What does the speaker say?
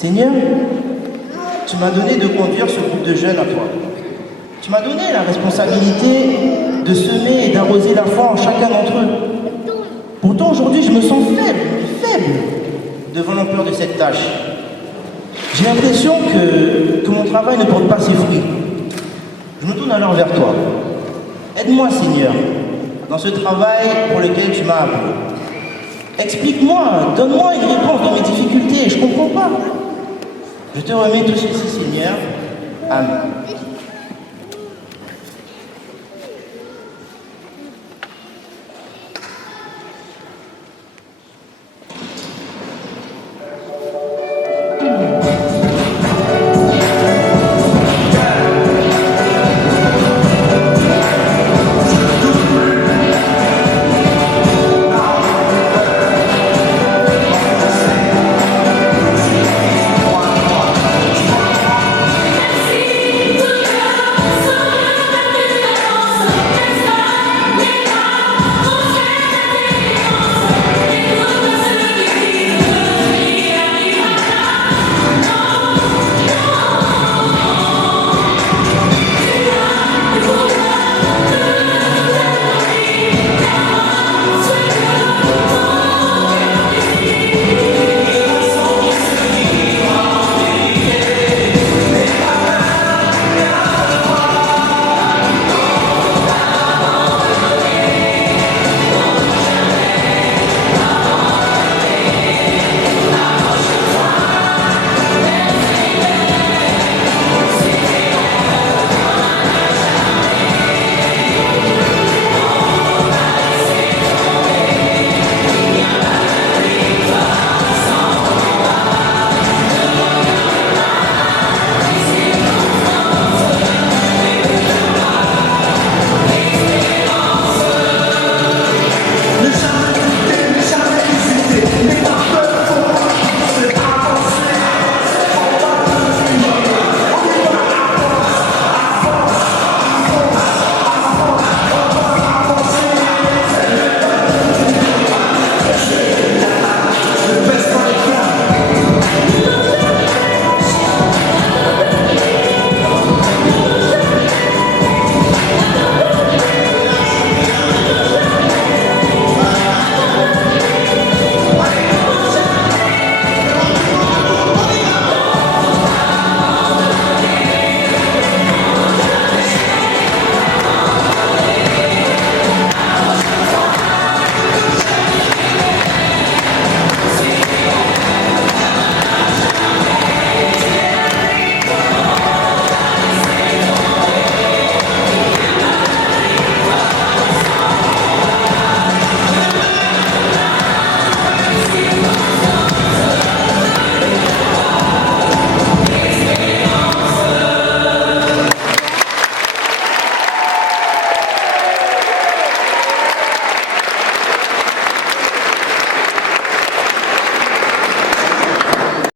Seigneur, tu m'as donné de conduire ce groupe de jeunes à toi. Tu m'as donné la responsabilité de semer et d'arroser la foi en chacun d'entre eux. Pourtant, aujourd'hui, je me sens faible devant l'ampleur de cette tâche. J'ai l'impression que mon travail ne porte pas ses fruits. Je me tourne alors vers toi. Aide-moi, Seigneur, dans ce travail pour lequel tu m'as appelé. Explique-moi, donne-moi une réponse dans mes difficultés, je ne comprends pas. Je te remets tout ceci, Seigneur. Amen.